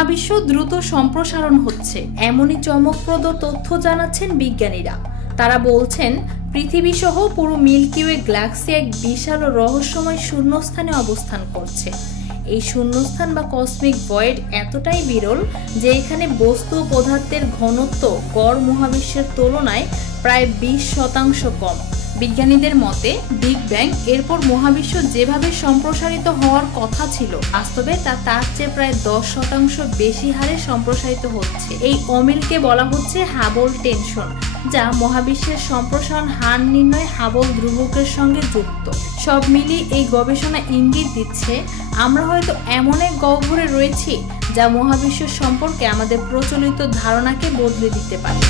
মহাবিশ্ব দ্রুত সম্প্রসারণ হচ্ছে এমনই চমকপ্রদ তথ্য জানাচ্ছেন বিজ্ঞানীরা। তারা বলছেন পৃথিবী সহ পুরো মিল্কি ওয়ে গ্যালাক্সি এক বিশাল ও রহস্যময় শূন্যস্থানে অবস্থান করছে। এই শূন্যস্থান বা কসমিক ভয়েড এতটাই বিরল যে এখানে বস্তু ও পদার্থের ঘনত্ব গড় মহাবিশ্বের তুলনায় প্রায় 20% কম। বিজ্ঞানীদের মতে বিগ ব্যাং এরপর মহাবিশ্ব যেভাবে সম্প্রসারিত হওয়ার কথা ছিল বাস্তবে তা তার চেয়ে প্রায় 10% বেশি হারে সম্প্রসারিত হচ্ছে। এই অমিলকে বলা হচ্ছে হাবল টেনশন, যা মহাবিশ্বের সম্প্রসারণ হার নির্ণয় হাবল ধ্রুবকের সঙ্গে যুক্ত। সব মিলিয়ে এই গবেষণা ইঙ্গিত দিচ্ছে আমরা হয়তো এমন এক গহ্বরে রয়েছি যা মহাবিশ্ব সম্পর্কে আমাদের প্রচলিত ধারণাকে বদলে দিতে পারে।